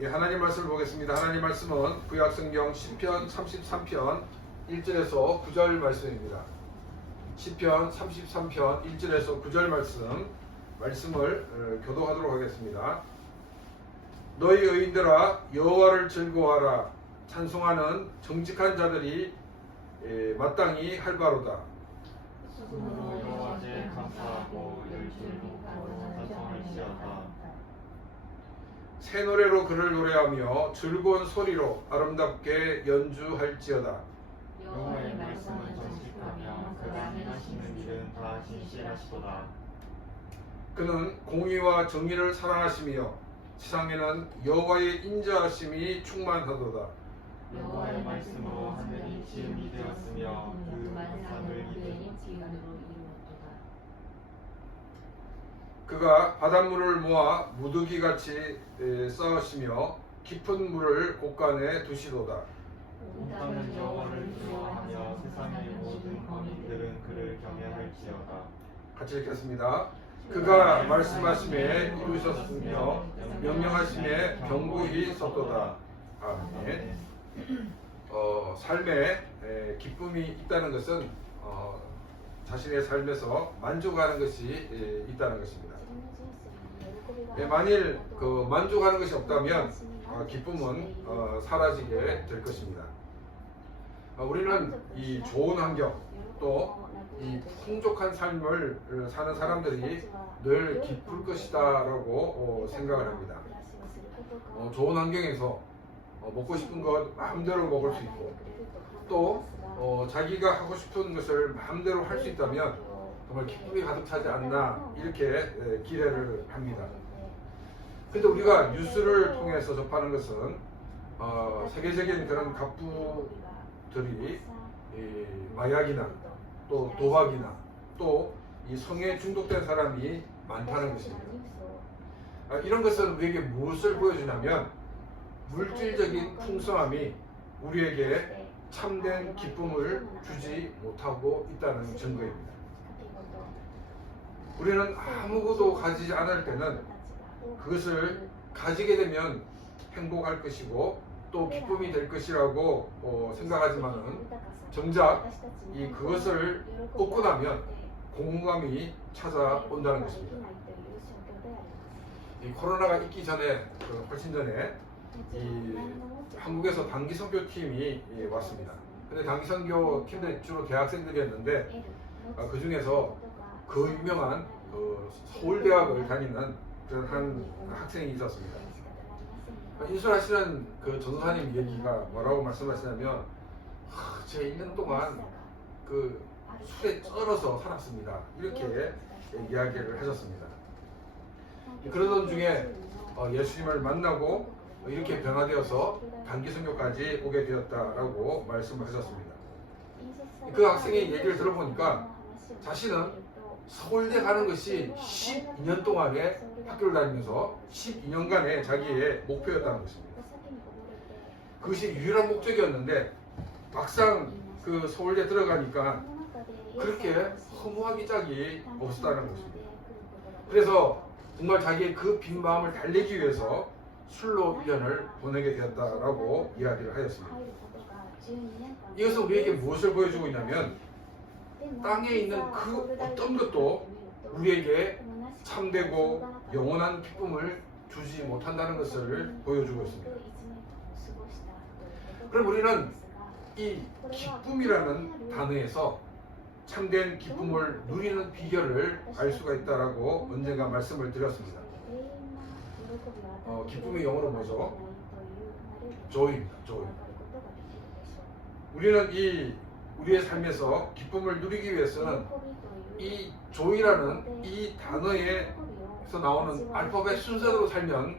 예, 하나님 말씀을 보겠습니다. 하나님 말씀은 구약성경 시편 33편 1절에서 9절 말씀입니다. 시편 33편 1절에서 9절 말씀을 교독하도록 하겠습니다. 너희 의인들아 여호와를 즐거워하라. 찬송하는 정직한 자들이 마땅히 할 바로다. 손으로 여호와께 감사하고 열심으로 찬송할지어다. 새 노래로 그를 노래하며 즐거운 소리로 아름답게 연주할지어다. 여호와의 말씀은 정직하며 그가 행하시는 일은 다 진실하시도다. 그는 공의와 정의를 사랑하시며 세상에는 여호와의 인자하심이 충만하도다. 여호와의 말씀으로 하늘이 지음이 되었으며 그 만상을 이루니 그가 바닷물을 모아 무더기같이 쌓으시며 깊은 물을 곳간에 두시도다. 온 땅은 여호와를 두려워하며 세상의 모든 거민들은 그를 경외할지어다. 같이 읽겠습니다. 그가 말씀하심에 이루셨으며 명령하심에 경고히 섰도다. 아멘. 삶에 기쁨이 있다는 것은 자신의 삶에서 만족하는 것이 있다는 것입니다. 만일 그 만족하는 것이 없다면 기쁨은 사라지게 될 것입니다. 우리는 이 좋은 환경 또 이 풍족한 삶을 사는 사람들이 늘 기쁠 것이다라고 생각을 합니다. 좋은 환경에서 먹고 싶은 것 마음대로 먹을 수 있고 또 자기가 하고 싶은 것을 마음대로 할 수 있다면 정말 기쁨이 가득 차지 않나 이렇게 기대를 합니다. 그런데 우리가 뉴스를 통해서 접하는 것은 세계적인 그런 갑부들이 마약이나 또 도박이나 또 이 성에 중독된 사람이 많다는 것입니다. 이런 것은 우리에게 무엇을 보여주냐면 물질적인 풍성함이 우리에게 참된 기쁨을 주지 못하고 있다는 증거입니다. 우리는 아무것도 가지지 않을 때는 그것을 가지게 되면 행복할 것이고 또 기쁨이 될 것이라고 생각하지만은 정작 그것을 얻고 나면 공허감이 찾아온다는 것입니다. 이 코로나가 있기 전에 훨씬 전에 한국에서 단기 선교 팀이 왔습니다. 근데 단기 선교 팀들이 주로 대학생들이었는데 그 중에서 그 유명한 서울대학을 다니는 그런 한 학생이 있었습니다. 인술하시는 그 전도사님 얘기가 뭐라고 말씀하시냐면 제 1년 동안 그 술에 쩔어서 살았습니다. 이렇게 이야기를 하셨습니다. 그러던 중에 예수님을 만나고 이렇게 변화되어서 단기 선교까지 오게 되었다라고 말씀을 하셨습니다. 그 학생의 얘기를 들어보니까 자신은 서울대 가는 것이 12년 동안에 학교를 다니면서 12년간의 자기의 목표였다는 것입니다. 그것이 유일한 목적이었는데 막상 그 서울대 들어가니까 그렇게 허무하기 짝이 없었다는 것입니다. 그래서 정말 자기의 그 빈 마음을 달래기 위해서 술로 1년을 보내게 되었다라고 이야기를 하였습니다. 이것은 우리에게 무엇을 보여주고 있냐면 땅에 있는 그 어떤 것도 우리에게 참되고 영원한 기쁨을 주지 못한다는 것을 보여주고 있습니다. 그럼 우리는 이 기쁨이라는 단어에서 참된 기쁨을 누리는 비결을 알 수가 있다라고 언젠가 말씀을 드렸습니다. 기쁨의 영어로 뭐죠? joy입니다. joy. 우리는 우리의 삶에서 기쁨을 누리기 위해서는 이 joy라는 이 단어에서 나오는 알파벳 순서대로 살면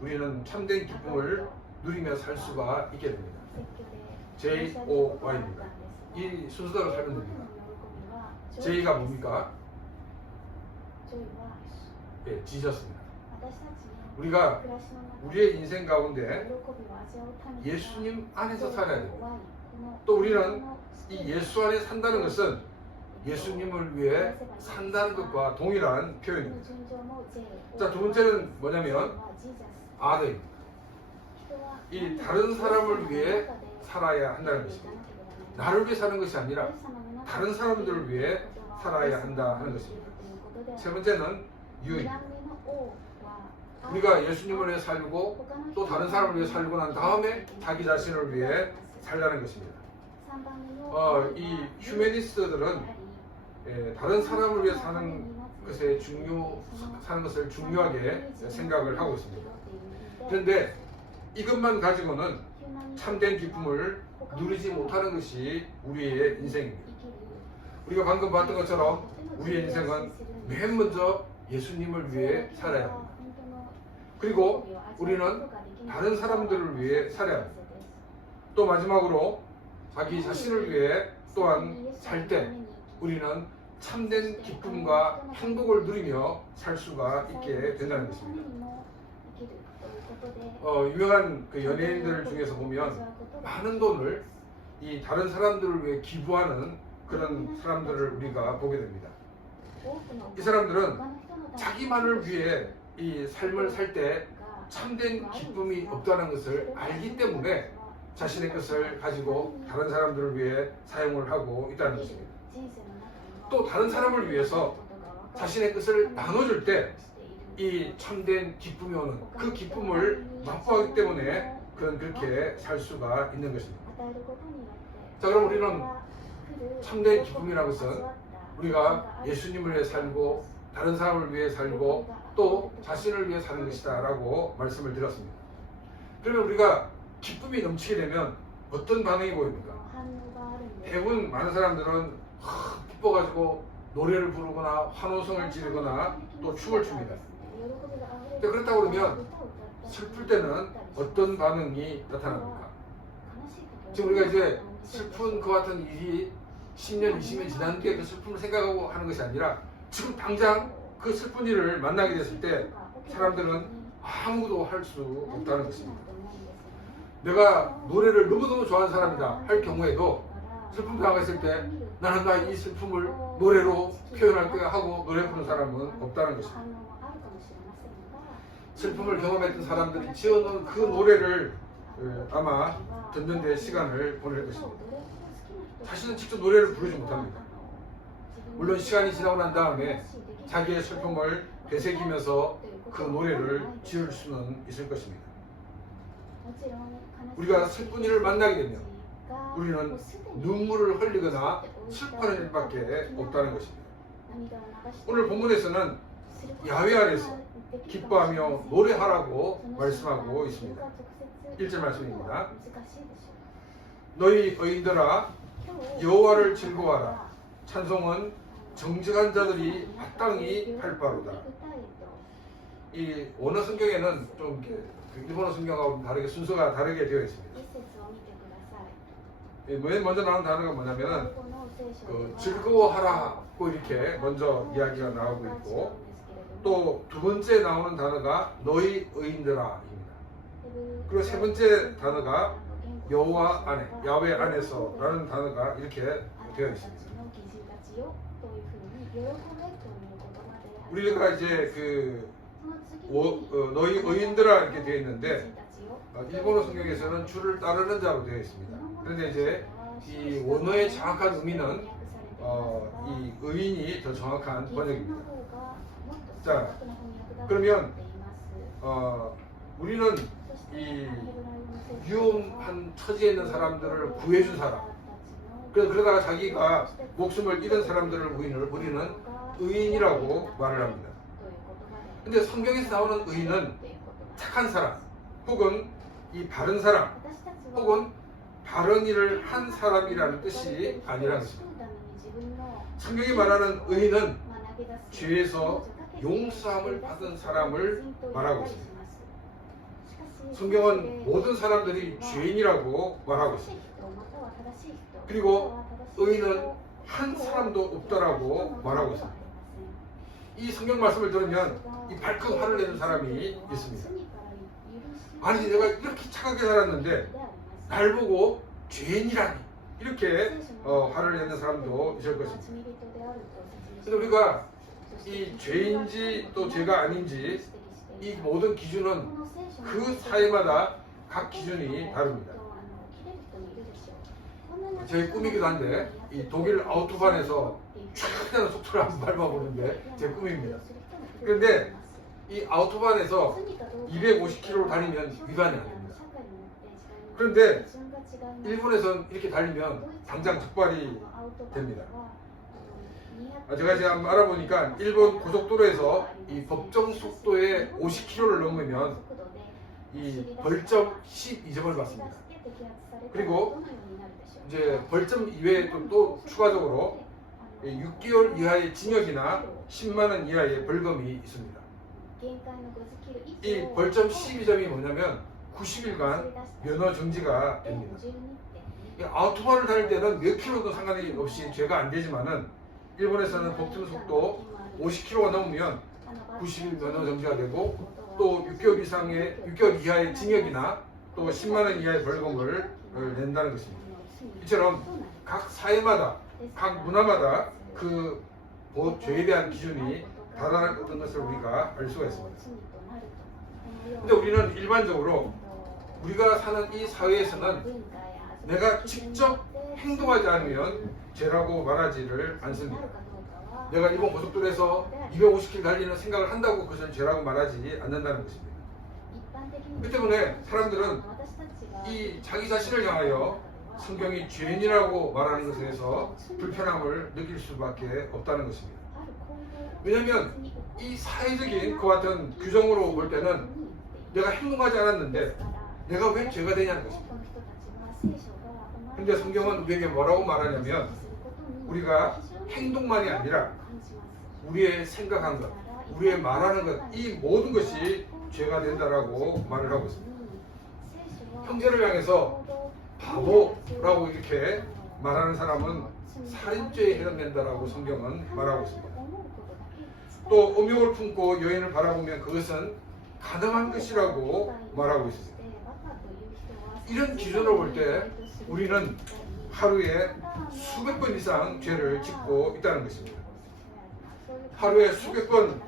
우리는 참된 기쁨을 누리며 살 수가 있게 됩니다. J-O-Y입니다. 이 순서대로 살면 됩니다. J가 뭡니까? 네, 지셨습니다. 우리가 우리의 인생 가운데 예수님 안에서 살아야 됩니다. 또 우리는 이 예수 안에 산다는 것은 예수님을 위해 산다는 것과 동일한 표현입니다. 자, 두 번째는 뭐냐면 Other입니다. 이 다른 사람을 위해 살아야 한다는 것입니다. 나를 위해 사는 것이 아니라 다른 사람들을 위해 살아야 한다 하는 것입니다. 세 번째는 유익. 우리가 예수님을 위해 살고 또 다른 사람을 위해 살고 난 다음에 자기 자신을 위해 살라는 것입니다. 이 휴머니스트들은 다른 사람을 위해 사는 것을 중요하게 생각을 하고 있습니다. 그런데 이것만 가지고는 참된 기쁨을 누리지 못하는 것이 우리의 인생입니다. 우리가 방금 봤던 것처럼 우리의 인생은 맨 먼저 예수님을 위해 살아야 합니다. 그리고 우리는 다른 사람들을 위해 살아야 합니다. 또 마지막으로 자기 자신을 위해 또한 살 때 우리는 참된 기쁨과 행복을 누리며 살 수가 있게 된다는 것입니다. 유명한 그 연예인들 중에서 보면 많은 돈을 이 다른 사람들을 위해 기부하는 그런 사람들을 우리가 보게 됩니다. 이 사람들은 자기만을 위해 이 삶을 살 때 참된 기쁨이 없다는 것을 알기 때문에 자신의 것을 가지고 다른 사람들을 위해 사용을 하고 있다는 것입니다. 또 다른 사람을 위해서 자신의 것을 나눠줄 때 이 참된 기쁨이 오는 그 기쁨을 맛보았기 때문에 그렇게 살 수가 있는 것입니다. 자, 그럼 우리는 참된 기쁨이라는 것은 우리가 예수님을 위해 살고 다른 사람을 위해 살고 또 자신을 위해 사는 것이다 라고 말씀을 드렸습니다. 그러면 우리가 기쁨이 넘치게 되면 어떤 반응이 보입니까? 대부분 많은 사람들은 기뻐가지고 노래를 부르거나 환호성을 지르거나 또 춤을 춥니다. 그렇다고 그러면 슬플 때는 어떤 반응이 나타납니까? 지금 우리가 이제 슬픈 그 같은 일이 10년, 20년 지난 뒤에 그 슬픔을 생각하고 하는 것이 아니라 지금 당장 그 슬픈 일을 만나게 됐을 때 사람들은 아무도 할 수 없다는 것입니다. 내가 노래를 너무너무 좋아하는 사람이다 할 경우에도 슬픔 당했을 때 나는 나의 이 슬픔을 노래로 표현할 거야 하고 노래 부르는 사람은 없다는 것입니다. 슬픔을 경험했던 사람들이 지어놓은 그 노래를 아마 듣는 데 시간을 보낼 것입니다. 자신은 직접 노래를 부르지 못합니다. 물론 시간이 지나고 난 다음에 자기의 슬픔을 되새기면서 그 노래를 지을 수는 있을 것입니다. 우리가 슬픈 일을 만나게 되면 우리는 눈물을 흘리거나 슬퍼하는 일밖에 없다는 것입니다. 오늘 본문에서는 야훼 아래서 기뻐하며 노래하라고 말씀하고 있습니다. 1절 말씀입니다. 너희 의인들아 여호와를 즐거워하라. 찬송은 정직한 자들이 마땅히 할 바로다. 이 원어 성경에는 좀 일본어 성경하고 다르게 순서가 다르게 되어 있습니다. 맨 먼저 나오는 단어가 뭐냐면 즐거워하라고 이렇게 먼저 이야기가 나오고 있고 또 두 번째 나오는 단어가 너희 의인들아입니다. 그리고 세 번째 단어가 여호와 안에, 야훼 안에서라는 단어가 이렇게 되어 있습니다. 우리가 이제 너희 의인들아 이렇게 되어 있는데 일본어 성경에서는 주를 따르는 자로 되어 있습니다. 그런데 이제 이 원어의 정확한 의미는 이 의인이 더 정확한 번역입니다. 자, 그러면 우리는 이 위험한 처지에 있는 사람들을 구해준 사람, 그러다가 자기가 목숨을 잃은 사람들을 우리는 의인이라고 말을 합니다. 근데 성경에서 나오는 의인은 착한 사람, 혹은 이 바른 사람, 혹은 바른 일을 한 사람이라는 뜻이 아니라는 것입니다. 성경이 말하는 의인은 죄에서 용서함을 받은 사람을 말하고 있습니다. 성경은 모든 사람들이 죄인이라고 말하고 있습니다. 그리고 의인은 한 사람도 없다라고 말하고 있습니다. 이 성경 말씀을 들으면 이 발칵 화를 내는 사람이 있습니다. 아니 내가 이렇게 착하게 살았는데 날 보고 죄인이라니 이렇게 화를 내는 사람도 있을 것입니다. 그래서 우리가 이 죄인지 또 죄가 아닌지 이 모든 기준은 그 사회마다 각 기준이 다릅니다. 제 꿈이기도 한데 이 독일 아우토반에서 촥 하는 속도를 한번 밟아보는데 제 꿈입니다. 그런데 이 아우토반에서 250km로 달리면 위반이 안 됩니다. 그런데 일본에선 이렇게 달리면 당장 적발이 됩니다. 제가 지금 알아보니까 일본 고속도로에서 이 법정 속도의 50km를 넘으면 이 벌점 12점을 받습니다. 그리고 이제 벌점 이외에 또 추가적으로 6개월 이하의 징역이나 10만 원 이하의 벌금이 있습니다. 이 벌점 12점이 뭐냐면 90일간 면허 정지가 됩니다. 아우토반을 달릴 때는 몇 킬로도 상관이 없이 죄가 안 되지만은 일본에서는 법정 속도 50km가 넘으면 90일 면허 정지가 되고 또 6개월 이하의 징역이나 또 10만 원 이하의 벌금을 낸다는 것입니다. 이처럼 각 사회마다 각 문화마다 그 죄에 대한 기준이 다르다는 것을 우리가 알 수가 있습니다. 근데 우리는 일반적으로 우리가 사는 이 사회에서는 내가 직접 행동하지 않으면 죄라고 말하지를 않습니다. 내가 일본 고속도로에서 250km 달리는 생각을 한다고 그것은 죄라고 말하지 않는다는 것입니다. 그 때문에 사람들은 이 자기 자신을 향하여 성경이 죄인이라고 말하는 것에서 불편함을 느낄 수밖에 없다는 것입니다. 왜냐하면 이 사회적인 그와 같은 규정으로 볼 때는 내가 행동하지 않았는데 내가 왜 죄가 되냐는 것입니다. 그런데 성경은 우리에게 뭐라고 말하냐면 우리가 행동만이 아니라 우리의 생각한 것, 우리의 말하는 것, 이 모든 것이 죄가 된다라고 말을 하고 있습니다. 형제를 향해서 바보라고 이렇게 말하는 사람은 살인죄에 해당된다라고 성경은 말하고 있습니다. 또 음욕을 품고 여인을 바라보면 그것은 가능한 것이라고 말하고 있습니다. 이런 기준으로 볼 때 우리는 하루에 수백 번 이상 죄를 짓고 있다는 것입니다. 하루에 수백 번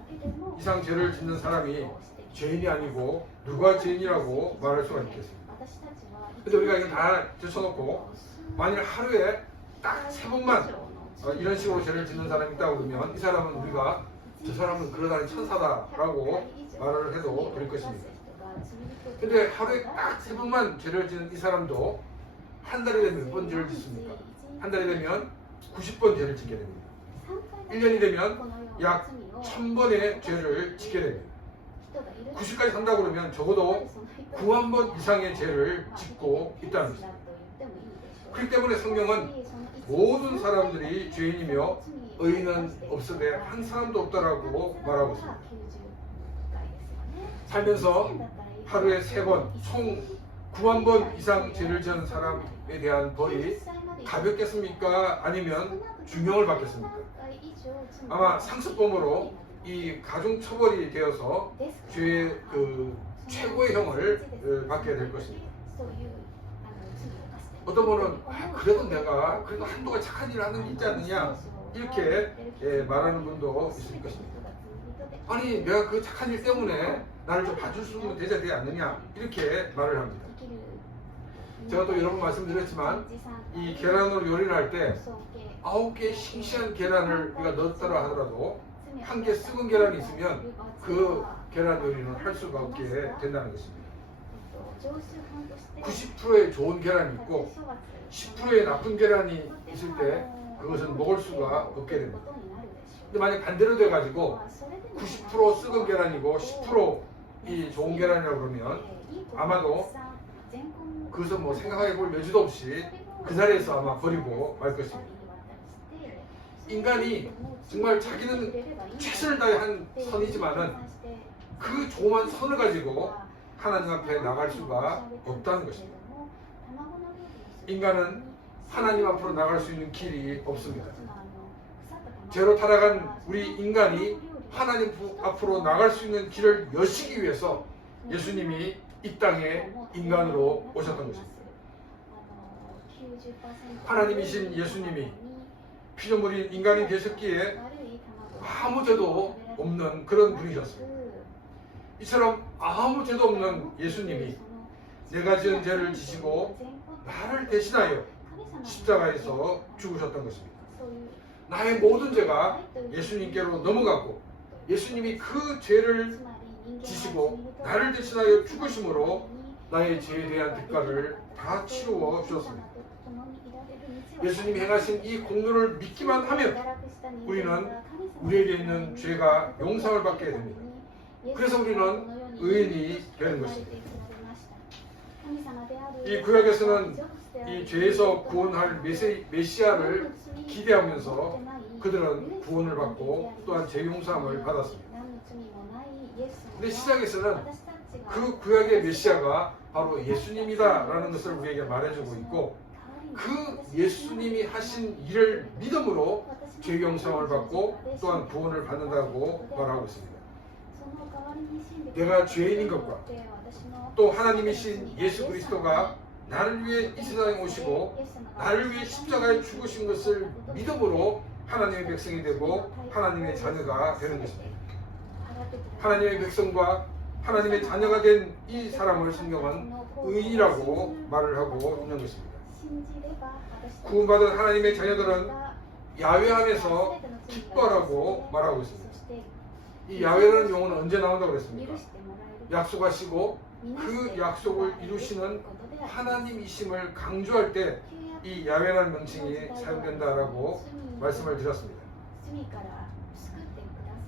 이상 죄를 짓는 사람이 죄인이 아니고 누가 죄인이라고 말할 수가 있겠습니다. 근데 우리가 이거 다 제쳐놓고 만일 하루에 딱 3번만 이런 식으로 죄를 짓는 사람이 있다고 그러면 이 사람은 우리가 저 사람은 그러다니 천사다라고 말을 해도 될 것입니다. 근데 하루에 딱 3번만 죄를 짓는 이 사람도 한 달에 되면 몇 번 죄를 짓습니까? 한 달이 되면 90번 죄를 짓게 됩니다. 1년이 되면 약 1000번의 죄를 짓게 됩니다. 90까지 산다고 그러면 적어도 9만 번 이상의 죄를 짓고 있다는 것입니다. 그렇기 때문에 성경은 모든 사람들이 죄인이며 의인은 없으되 한 사람도 없다라고 말하고 있습니다. 살면서 하루에 3번, 총 9만 번 이상 죄를 지은 사람에 대한 벌이 가볍겠습니까? 아니면 중형을 받겠습니까? 아마 상습범으로 이 가중처벌이 되어서 죄의 그 최고의 형을 받게 될 것입니다. 어떤 분은 그래도 내가 그래도 한동안 착한 일을 하는 게 있지 않느냐 이렇게 말하는 분도 있을 것입니다. 아니 내가 그 착한 일 때문에 나를 좀 봐줄 수 있는 대자 되지 않느냐 이렇게 말을 합니다. 제가 또 여러 번 말씀드렸지만 이 계란으로 요리를 할 때 9개 싱싱한 계란을 우리가 넣었다라 하더라도 한 개 썩은 계란이 있으면 그 계란 요리는 할 수가 없게 된다는 것입니다. 90%의 좋은 계란이 있고 10%의 나쁜 계란이 있을 때 그것은 먹을 수가 없게 됩니다. 근데 만약 반대로 돼가지고 90% 썩은 계란이고 10%이 좋은 계란이라고 그러면 아마도 그것은 뭐 생각해 볼 여지도 없이 그 자리에서 아마 버리고 말 것입니다. 인간이 정말 자기는 최선을 다해 한 선이지만은 그 조그만 선을 가지고 하나님 앞에 나갈 수가 없다는 것입니다. 인간은 하나님 앞으로 나갈 수 있는 길이 없습니다. 죄로 타락한 우리 인간이 하나님 앞으로 나갈 수 있는 길을 여시기 위해서 예수님이 이 땅에 인간으로 오셨던 것입니다. 하나님이신 예수님이 피조물인 인간이 되셨기에 아무 죄도 없는 그런 분이셨습니다. 이처럼 아무 죄도 없는 예수님이 내가 지은 죄를 지시고 나를 대신하여 십자가에서 죽으셨던 것입니다. 나의 모든 죄가 예수님께로 넘어갔고 예수님이 그 죄를 지시고 나를 대신하여 죽으심으로 나의 죄에 대한 대가를 다 치루어 주셨습니다. 예수님이 행하신 이 공로를 믿기만 하면 우리는 우리에게 있는 죄가 용서를 받게 됩니다. 그래서 우리는 의인이 되는 것입니다. 이 구약에서는 이 죄에서 구원할 메시아를 기대하면서 그들은 구원을 받고 또한 죄 용서함을 받았습니다. 근데 시작에서는 그 구약의 메시아가 바로 예수님이다라는 것을 우리에게 말해주고 있고 그 예수님이 하신 일을 믿음으로 죄 용서함을 받고 또한 구원을 받는다고 말하고 있습니다. 내가 죄인인 것과 또 하나님이신 예수 그리스도가 나를 위해 이 세상에 오시고 나를 위해 십자가에 죽으신 것을 믿음으로 하나님의 백성이 되고 하나님의 자녀가 되는 것입니다. 하나님의 백성과 하나님의 자녀가 된 이 사람을 성경은 의인이라고 말을 하고 있는 것입니다. 구원받은 하나님의 자녀들은 야훼 안에서 기뻐라고 말하고 있습니다. 이 야훼라는 용어는 언제 나온다고 그랬습니까? 약속하시고 그 약속을 이루시는 하나님이심을 강조할 때 이 야훼라는 명칭이 사용된다라고 말씀을 드렸습니다.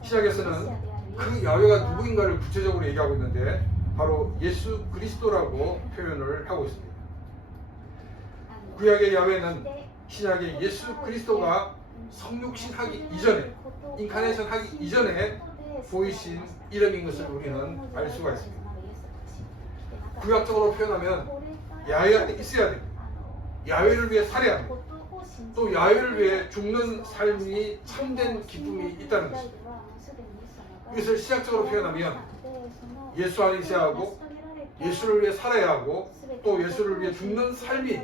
시작에서는 그 야훼가 누구인가를 구체적으로 얘기하고 있는데 바로 예수 그리스도라고 표현을 하고 있습니다. 구약의 야훼는 신약의 예수 그리스도가 성육신 하기 이전에 인카네이션 하기 이전에 보이신 이름인 것을 우리는 알 수가 있습니다. 구약적으로 표현하면 야훼가 있어야 됩니다. 야훼를 위해 살해야 합니다. 또 야훼를 위해 죽는 삶이 참된 기쁨이 있다는 것입니다. 이것을 시작적으로 표현하면 예수 안에 있어야 하고 예수를 위해 살아야 하고 또 예수를 위해 죽는 삶이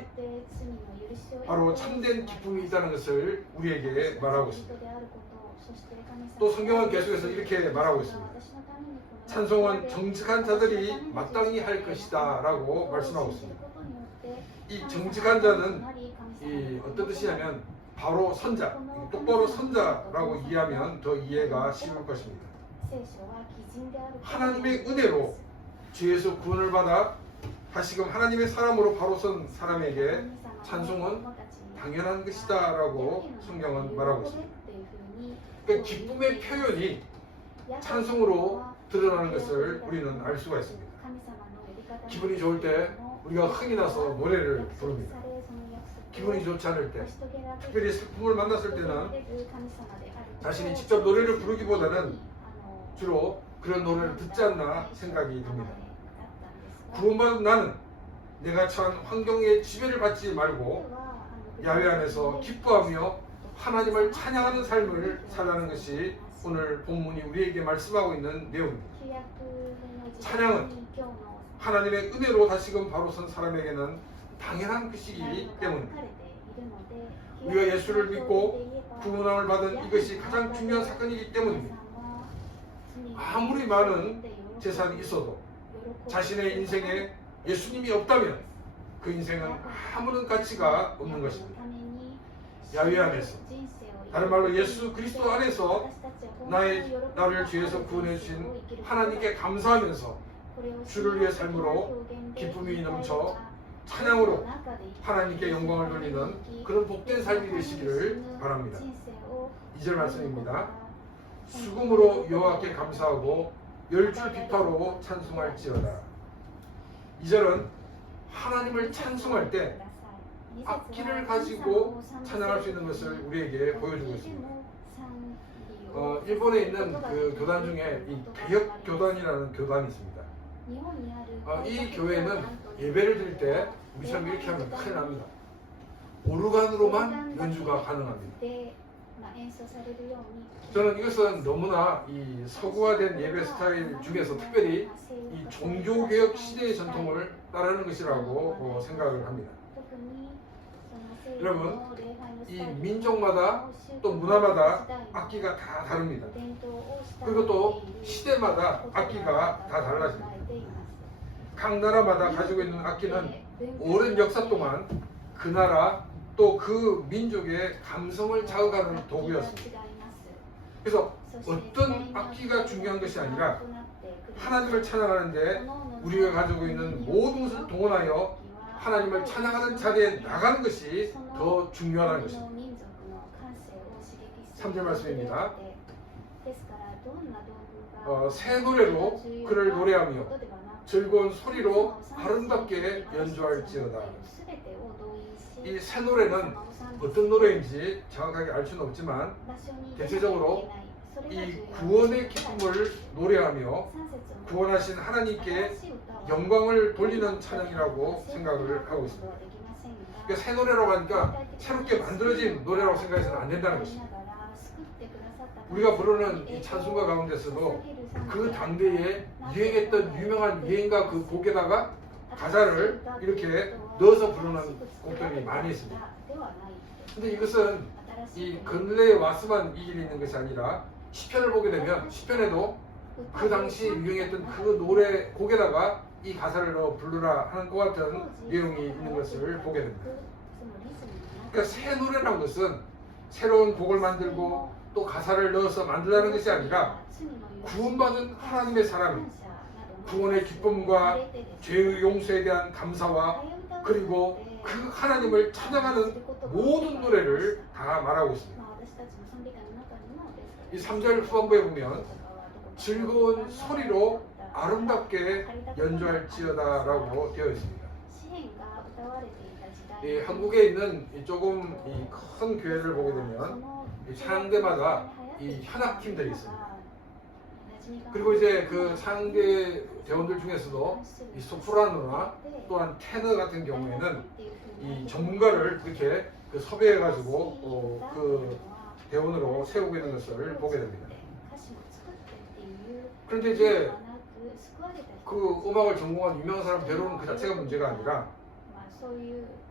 바로 참된 기쁨이 있다는 것을 우리에게 말하고 있습니다. 또 성경은 계속해서 이렇게 말하고 있습니다. 찬송은 정직한 자들이 마땅히 할 것이다 라고 말씀하고 있습니다. 이 정직한 자는 어떤 뜻이냐면 바로 선자, 똑바로 선자라고 이해하면 더 이해가 쉬울 것입니다. 하나님의 은혜로 죄에서 구원을 받아 다시금 하나님의 사람으로 바로 선 사람에게 찬송은 당연한 것이다 라고 성경은 말하고 있습니다. 그러니까 기쁨의 표현이 찬송으로 드러나는 것을 우리는 알 수가 있습니다. 기분이 좋을 때 우리가 흥이 나서 노래를 부릅니다. 기분이 좋지 않을 때, 특별히 슬픔을 만났을 때는 자신이 직접 노래를 부르기보다는 주로 그런 노래를 듣지 않나 생각이 듭니다. 구원받은 나는 내가 처한 환경의 지배를 받지 말고 야훼 안에서 기뻐하며 하나님을 찬양하는 삶을 살라는 것이 오늘 본문이 우리에게 말씀하고 있는 내용입니다. 찬양은 하나님의 은혜로 다시금 바로 선 사람에게는 당연한 것이기 때문입니다. 우리가 예수를 믿고 구원함을 받은 이것이 가장 중요한 사건이기 때문입니다. 아무리 많은 재산이 있어도 자신의 인생에 예수님이 없다면 그 인생은 아무런 가치가 없는 것입니다. 야훼 안에서, 다른 말로 예수 그리스도 안에서 나를 죄에서 구원해 주신 하나님께 감사하면서 주를 위해 삶으로 기쁨이 넘쳐 찬양으로 하나님께 영광을 돌리는 그런 복된 삶이 되시기를 바랍니다. 2절 말씀입니다. 수금으로 여호와께 감사하고 열줄 비파로 찬송할지어다. 2절은 하나님을 찬송할 때 악기를 가지고 찬양할 수 있는 것을 우리에게 보여주고 있습니다. 일본에 있는 그 교단 중에 이 개혁 교단이라는 교단이 있습니다. 이 교회는 예배를 드릴 때 우리처럼 이렇게 하면 큰일 납니다. 오르간으로만 연주가 가능합니다. 저는 이것은 너무나 이 서구화된 예배 스타일 중에서 특별히 이 종교개혁 시대의 전통을 따르는 것이라고 생각을 합니다. 여러분, 이 민족마다 또 문화마다 악기가 다 다릅니다. 그리고 또 시대마다 악기가 다 달라집니다. 각 나라마다 가지고 있는 악기는 오랜 역사 동안 그 나라 또 그 민족의 감성을 자극하는 도구였습니다. 그래서 어떤 악기가 중요한 것이 아니라 하나님을 찬양하는데 우리가 가지고 있는 모든 것을 동원하여 하나님을 찬양하는 자리에 나가는 것이 더 중요하다는 것입니다. 3절 말씀입니다. 새 노래로 그를 노래하며 즐거운 소리로 아름답게 연주할지어다. 이 새 노래는 어떤 노래인지 정확하게 알 수는 없지만 대체적으로 이 구원의 기쁨을 노래하며 구원하신 하나님께 영광을 돌리는 찬양이라고 생각을 하고 있습니다. 그러니까 새 노래라고 하니까 새롭게 만들어진 노래라고 생각해서는 안 된다는 것입니다. 우리가 부르는 이 찬송가 가운데서도 그 당대에 유행했던 유명한 예인가 그 곡에다가 가사를 이렇게 넣어서 부르는 곡들이 많이 있습니다. 근데 이것은 이 근래에 와서만 이 일이 있는 것이 아니라 시편을 보게 되면 시편에도 그 당시 유행했던 그 노래 곡에다가 이 가사를 넣어 부르라 하는 것 같은 내용이 있는 것을 보게 됩니다. 그러니까 새 노래라는 것은 새로운 곡을 만들고 또 가사를 넣어서 만들라는 것이 아니라 구원받은 하나님의 사람이 구원의 기쁨과 죄의 용서에 대한 감사와 그리고 그 하나님을 찬양하는 모든 노래를 다 말하고 있습니다. 이 3절 후반부에 보면 즐거운 소리로 아름답게 연주할지어다 라고 되어 있습니다. 이 한국에 있는 조금 큰 교회를 보게 되면 이 찬양대마다 이 현악팀들이 있습니다. 그리고 이제 그 상대 대원들 중에서도 이 소프라노나 또한 테너 같은 경우에는 이 전문가를 이렇게 그 섭외해가지고 그 대원으로 세우고 있는 것을 보게 됩니다. 그런데 이제 그 음악을 전공한 유명한 사람 데려오는 그 자체가 문제가 아니라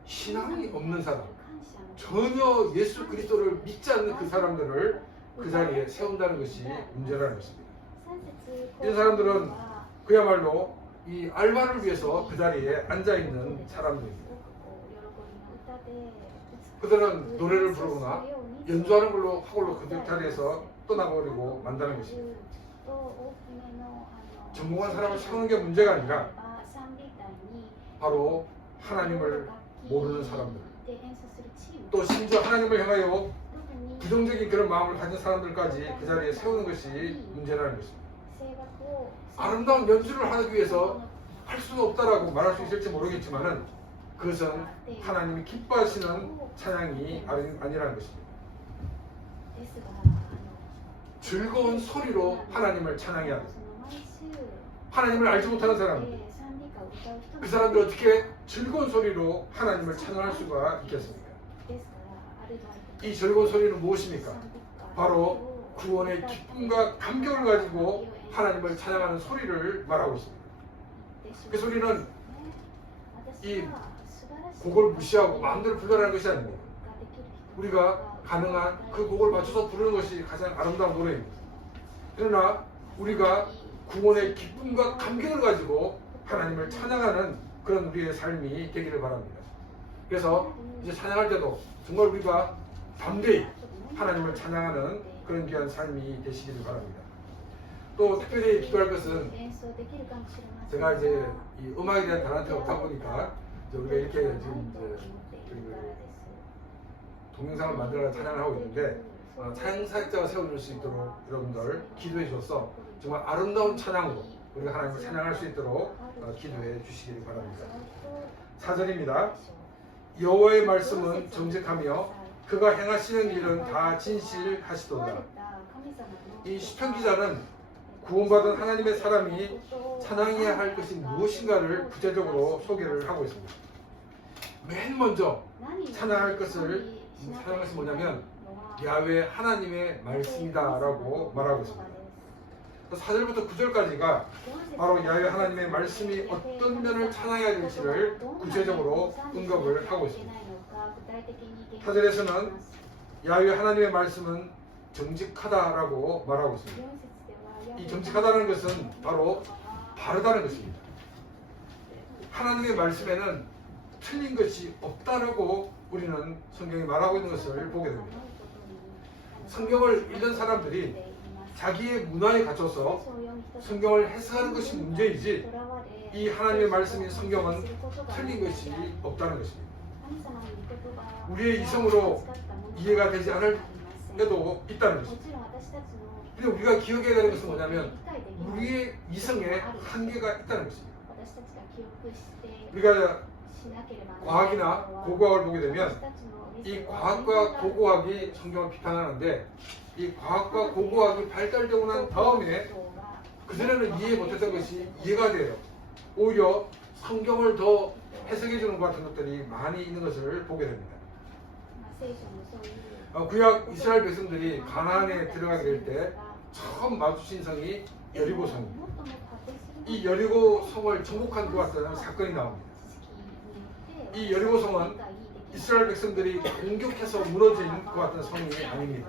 신앙이 없는 사람, 전혀 예수 그리스도를 믿지 않는 그 사람들을 그 자리에 세운다는 것이 문제라는 것입니다. 이 사람들은 그야말로 이 알바를 위해서 그 자리에 앉아있는 사람들입니다. 그들은 노래를 부르거나 연주하는 걸로 하고로 그 자리에서 떠나버리고 만다는 것입니다. 전공한 사람을 세우는 게 문제가 아니라 바로 하나님을 모르는 사람들, 또 심지어 하나님을 향하여 부정적인 그런 마음을 가진 사람들까지 그 자리에 세우는 것이 문제라는 것입니다. 아름다운 연주를 하기 위해서 할 수는 없다라고 말할 수 있을지 모르겠지만은 그것은 하나님이 기뻐하시는 찬양이 아니라는 것입니다. 즐거운 소리로 하나님을 찬양해야 합니다. 하나님을 알지 못하는 사람들, 그 사람들 어떻게 즐거운 소리로 하나님을 찬양할 수가 있겠습니까? 이 즐거운 소리는 무엇입니까? 바로 구원의 기쁨과 감격을 가지고 하나님을 찬양하는 소리를 말하고 있습니다. 그 소리는 이 곡을 무시하고 마음대로 불러라는 것이 아닙니다. 우리가 가능한 그 곡을 맞춰서 부르는 것이 가장 아름다운 노래입니다. 그러나 우리가 구원의 기쁨과 감격을 가지고 하나님을 찬양하는 그런 우리의 삶이 되기를 바랍니다. 그래서 이제 찬양할 때도 정말 우리가 담대히 하나님을 찬양하는 그런 귀한 삶이 되시기를 바랍니다. 또 특별히 기도할 것은 제가 이제 이 음악에 대한 달란트가 없다 보니까 우리가 이렇게 지금 이제 동영상을 만들어 찬양을 하고 있는데 찬양 사역자가 세워줄 수 있도록 여러분들 기도해 주셔서 정말 아름다운 찬양으로 우리가 하나님을 찬양할 수 있도록 기도해 주시기 바랍니다. 4절입니다. 여호와의 말씀은 정직하며 그가 행하시는 일은 다 진실하시도다. 이 시편 기자는 구원받은 하나님의 사람이 찬양해야 할 것이 무엇인가를 구체적으로 소개를 하고 있습니다. 맨 먼저 찬양할 것이 뭐냐면 야훼 하나님의 말씀이다라고 말하고 있습니다. 4절부터 9절까지가 바로 야훼 하나님의 말씀이 어떤 면을 찬양해야 될지를 구체적으로 언급을 하고 있습니다. 4절에서는 야훼 하나님의 말씀은 정직하다라고 말하고 있습니다. 이 정직하다는 것은 바로 바르다는 것입니다. 하나님의 말씀에는 틀린 것이 없다라고 우리는 성경이 말하고 있는 것을 보게 됩니다. 성경을 읽는 사람들이 자기의 문화에 갇혀서 성경을 해석하는 것이 문제이지 이 하나님의 말씀인 성경은 틀린 것이 없다는 것입니다. 우리의 이성으로 이해가 되지 않을 때도 있다는 것입니다. 근데 우리가 기억해야 되는 것은 뭐냐면 우리의 이성에 한계가 있다는 것입니다. 우리가 과학이나 고고학을 보게 되면 이 과학과 고고학이 성경을 비판하는데 이 과학과 고고학이 발달되고 난 다음에 그전에는 이해 못했던 것이 이해가 돼요. 오히려 성경을 더 해석해 주는 것 같은 것들이 많이 있는 것을 보게 됩니다. 구약 이스라엘 백성들이 가나안에 들어가게 될 때 처음 마주친 성이 여리고 성입니다. 이 여리고 성을 정복한 것 같은 사건이 나옵니다. 이 여리고 성은 이스라엘 백성들이 공격해서 무너진 것 같은 성이 아닙니다.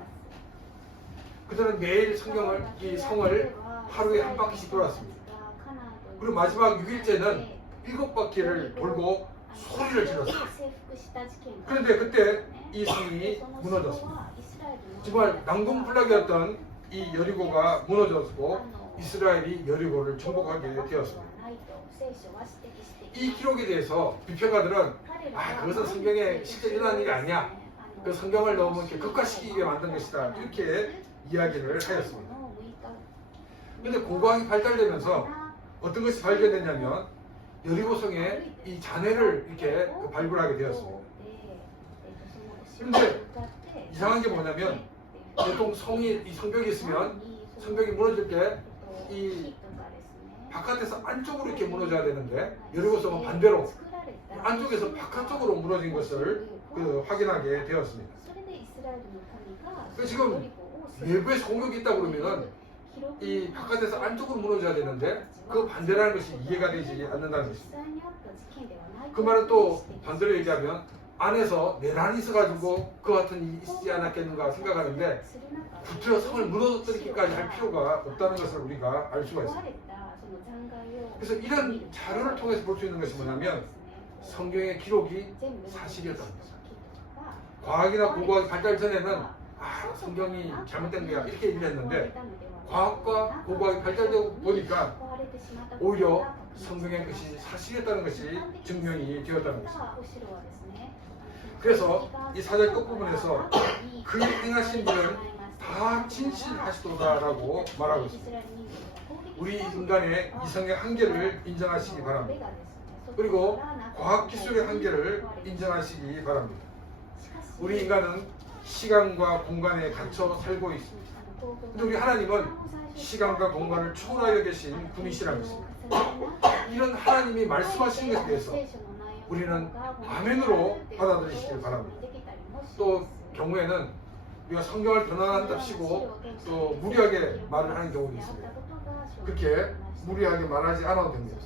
그들은 매일 이 성을 하루에 한 바퀴씩 돌았습니다. 그리고 마지막 6일째는 7바퀴를 돌고 소리를 질렀습니다. 그런데 그때 이 성이 무너졌습니다. 정말 난공불락이었던 이 여리고가 무너졌고 이스라엘이 여리고를 정복하게 되었습니다. 이 기록에 대해서 비평가들은 그것은 성경에 실제 일어난 일이 아니야. 그 성경을 너무 이렇게 극화시키기 위해 만든 것이다. 이렇게 이야기를 하였습니다. 그런데 고고학이 발달되면서 어떤 것이 발견됐냐면 여리고성에 이 잔해를 이렇게 발굴하게 되었습니다. 그런데 이상한 게 뭐냐면 보통 이 성벽이 있으면 성벽이 무너질 때 이 바깥에서 안쪽으로 이렇게 무너져야 되는데 여리고성은 반대로 안쪽에서 바깥쪽으로 무너진 것을 확인하게 되었습니다. 그래서 지금 외부에서 공격이 있다고 그러면은 이 바깥에서 안쪽으로 무너져야 되는데 그 반대라는 것이 이해가 되지 않는다는 것입니다. 그 말은 또 반대로 얘기하면 안에서 내란이 있어가지고 그 같은 일이 있지 않았겠는가 생각하는데 구태여 성을 무너뜨리기까지 할 필요가 없다는 것을 우리가 알 수가 있습니다. 그래서 이런 자료를 통해서 볼 수 있는 것이 뭐냐면 성경의 기록이 사실이었다는 것입니다. 과학이나 고고학이 발달 전에는 성경이 잘못된 거야 이렇게 얘기를 했는데 과학과 고고학이 발달되고 보니까 오히려 성경의 것이 사실이었다는 것이 증명이 되었다는 것입니다. 그래서 이 4절 끝부분에서 그의 행하신 일은 다 진실하시도다라고 말하고 있습니다. 우리 인간의 이성의 한계를 인정하시기 바랍니다. 그리고 과학기술의 한계를 인정하시기 바랍니다. 우리 인간은 시간과 공간에 갇혀 살고 있습니다. 근데 우리 하나님은 시간과 공간을 초월하여 계신 분이시라는 것입니다. 이런 하나님이 말씀하시는 것에 대해서 우리는 아멘으로 받아들이시길 바랍니다. 또 경우에는 우리가 성경을 변환한답시고 또 무리하게 말을 하는 경우도 있습니다. 그렇게 무리하게 말하지 않아도 됩니다.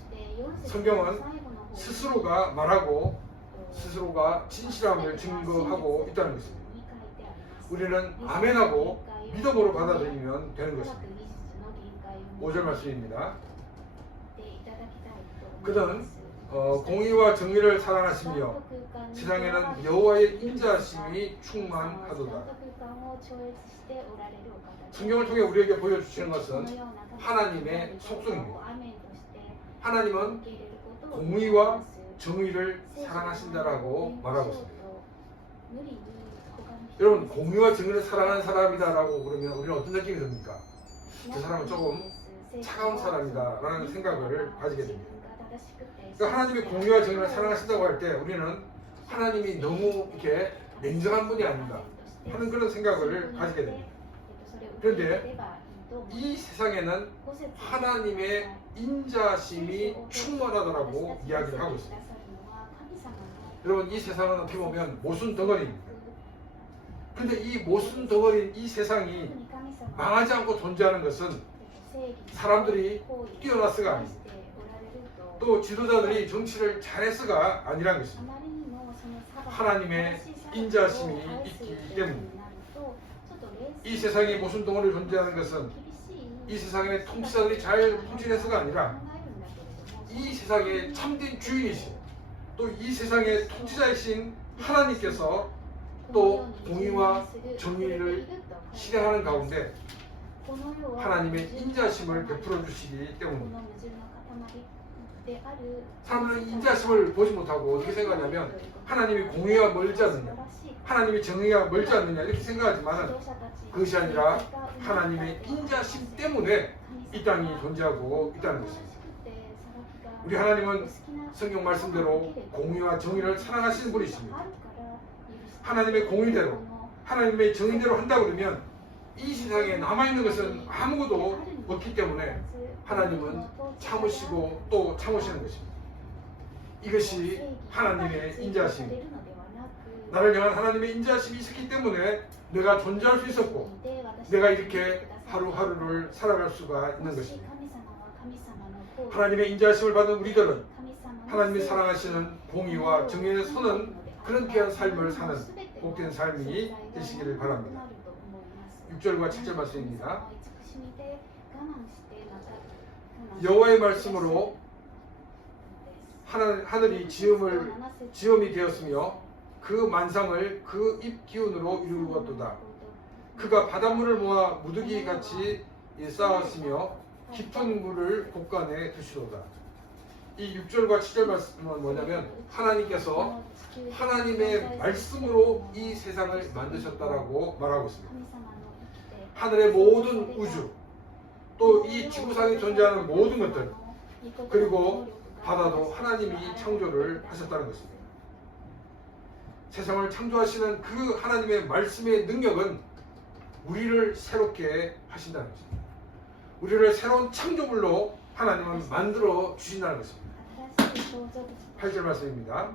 성경은 스스로가 말하고 스스로가 진실함을 증거하고 있다는 것입니다. 우리는 아멘하고 믿음으로 받아들이면 되는 것입니다. 5절 말씀입니다. 그는 공의와 정의를 사랑하시며 세상에는 여호와의 인자하심이 충만하도다. 성경을 통해 우리에게 보여주시는 것은 하나님의 속성입니다. 하나님은 공의와 정의를 사랑하신다라고 말하고 있습니다. 여러분 공의와 정의를 사랑하는 사람이다라고 그러면 우리는 어떤 느낌이 듭니까? 그 사람은 조금 차가운 사람이다라는 생각을 가지게 됩니다. 그러니까 하나님의 공의와 정의를 사랑하신다고 할 때 우리는 하나님이 너무 이렇게 냉정한 분이 아닌가 하는 그런 생각을 가지게 됩니다. 그런데 이 세상에는 하나님의 인자심이 충만하다라고 이야기를 하고 있습니다. 여러분 이 세상은 어떻게 보면 모순 덩어리입니다. 그런데 이 모순 덩어리인 이 세상이 망하지 않고 존재하는 것은 사람들이 뛰어나서가 아닙니다. 또 지도자들이 정치를 잘해서가 아니란 것입니다. 하나님의 인자심이 있기 때문입니다. 이 세상에 모순 덩어리로 존재하는 것은 이 세상의 통치자들이 잘 통치해서가 아니라 이 세상의 참된 주인이신 또 이 세상의 통치자이신 하나님께서 또 공의와 정의를 실행하는 가운데 하나님의 인자심을 베풀어 주시기 때문입니다. 사람들은 인자심을 보지 못하고 어떻게 생각하냐면 하나님이 공의가 멀지 않느냐, 하나님이 정의가 멀지 않느냐 이렇게 생각하지만 그것이 아니라 하나님의 인자심 때문에 이 땅이 존재하고 있다는 것입니다. 우리 하나님은 성경 말씀대로 공의와 정의를 사랑하시는 분이십니다. 하나님의 공의대로, 하나님의 정의대로 한다 그러면 이 세상에 남아있는 것은 아무것도 없기 때문에 하나님은 참으시고 또 참으시는 것입니다. 이것이 하나님의 인자심입니다. 나를 향한 하나님의 인자심이 있었기 때문에 내가 존재할 수 있었고 내가 이렇게 하루하루를 살아갈 수가 있는 것입니다. 하나님의 인자심을 받은 우리들은 하나님이 사랑하시는 공의와 정의에 서는 그런 귀한 삶을 사는 복된 삶이 되시기를 바랍니다. 6절과 7절 말씀입니다. 여호와의 말씀으로 하늘이 지음이 되었으며 그 만상을 그 입 기운으로 이루었도다. 그가 바닷물을 모아 무더기 같이 쌓았으며 깊은 물을 곳간에 두시도다. 이 6절과 7절 말씀은 뭐냐면 하나님께서 하나님의 말씀으로 이 세상을 만드셨다라고 말하고 있습니다. 하늘의 모든 우주 또 이 지구상에 존재하는 모든 것들 그리고 바다도 하나님이 창조를 하셨다는 것입니다. 세상을 창조하시는 그 하나님의 말씀의 능력은 우리를 새롭게 하신다는 것입니다. 우리를 새로운 창조물로 하나님은 만들어 주신다는 것입니다. 8절 말씀입니다.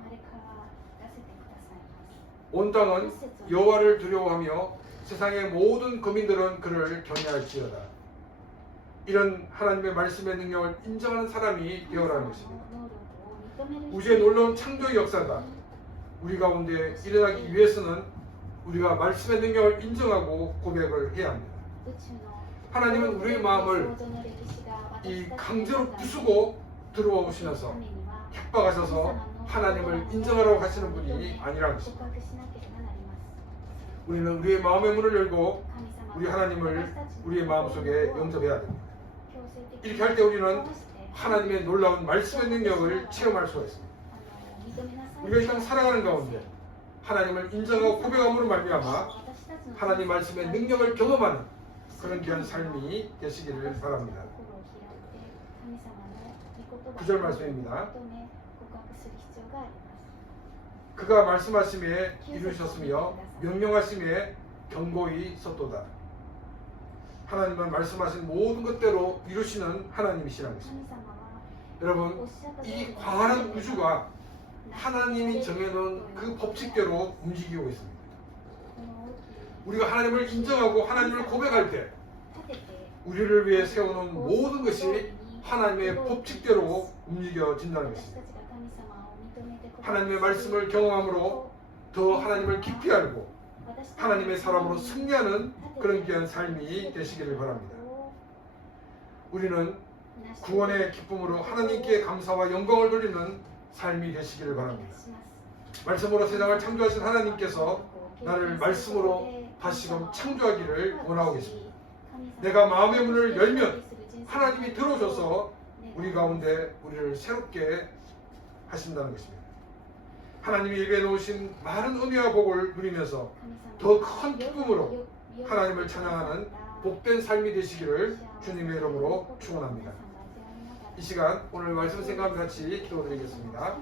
온 땅은 여호와를 두려워하며 세상의 모든 거민들은 그를 경외할지어다. 이런 하나님의 말씀의 능력을 인정하는 사람이 되어라는 것입니다. 우주의 놀라운 창조의 역사가 우리 가운데 일어나기 위해서는 우리가 말씀의 능력을 인정하고 고백을 해야 합니다. 하나님은 우리의 마음을 이 강제로 부수고 들어오시면서 협박하셔서 하나님을 인정하라고 하시는 분이 아니라는 것입니다. 우리는 우리의 마음의 문을 열고 우리 하나님을 우리의 마음속에 영접해야 됩니다. 이렇게 할 때 우리는 하나님의 놀라운 말씀의 능력을 체험할 수가 있습니다. 우리가 이 땅 살아가는 가운데 하나님을 인정하고 고백함으로 말미암아 하나님 말씀의 능력을 경험하는 그런 귀한 삶이 되시기를 바랍니다. 9절 말씀입니다. 그가 말씀하심에 이루셨으며 명령하심에 경고히 섰도다. 하나님은 말씀하신 모든 것대로 이루시는 하나님이시라는 것입니다. 여러분, 이 광활한 우주가 하나님이 정해놓은 그 법칙대로 움직이고 있습니다. 우리가 하나님을 인정하고 하나님을 고백할 때 우리를 위해 세워놓은 모든 것이 하나님의 법칙대로 움직여진다는 것입니다. 하나님의 말씀을 경험함으로 더 하나님을 깊이 알고 하나님의 사람으로 승리하는 그런 귀한 삶이 되시기를 바랍니다. 우리는 구원의 기쁨으로 하나님께 감사와 영광을 돌리는 삶이 되시기를 바랍니다. 말씀으로 세상을 창조하신 하나님께서 나를 말씀으로 다시금 창조하기를 원하고 계십니다. 내가 마음의 문을 열면 하나님이 들어오셔서 우리 가운데 우리를 새롭게 하신다는 것입니다. 하나님이 예배해 놓으신 많은 은혜와 복을 누리면서 더 큰 기쁨으로 하나님을 찬양하는 복된 삶이 되시기를 주님의 이름으로 축원합니다. 이 시간 오늘 말씀 생각과 같이 기도드리겠습니다.